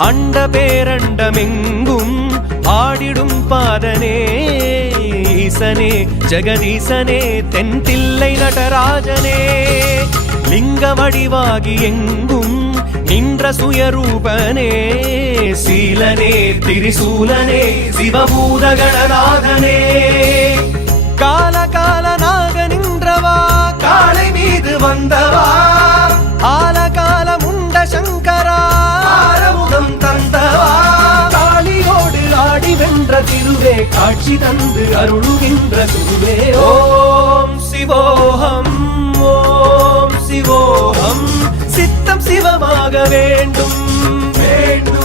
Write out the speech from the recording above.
அண்ட பேரண்டமெங்கும் ஆடிடும் பாதனே ஈசனே ஜெகதீசனே தென்தில்லை நடராஜனே லிங்க வடிவாகி எங்கும் நின்ற சுயரூபனே சீலனே திரிசூலனே சிவபூத கணநாதனே கால காலனாக நின்றவா காளை மீது வந்தவா ஆலகால முண்ட சங்கரா ஆரமுகம் தந்தவா காளியோடு ஆடி வென்ற திருவே காட்சி தந்து அருளுகின்ற குருவே ஓம் சிவோகம் சித்தம் சிவமாக வேண்டும் வேண்டும்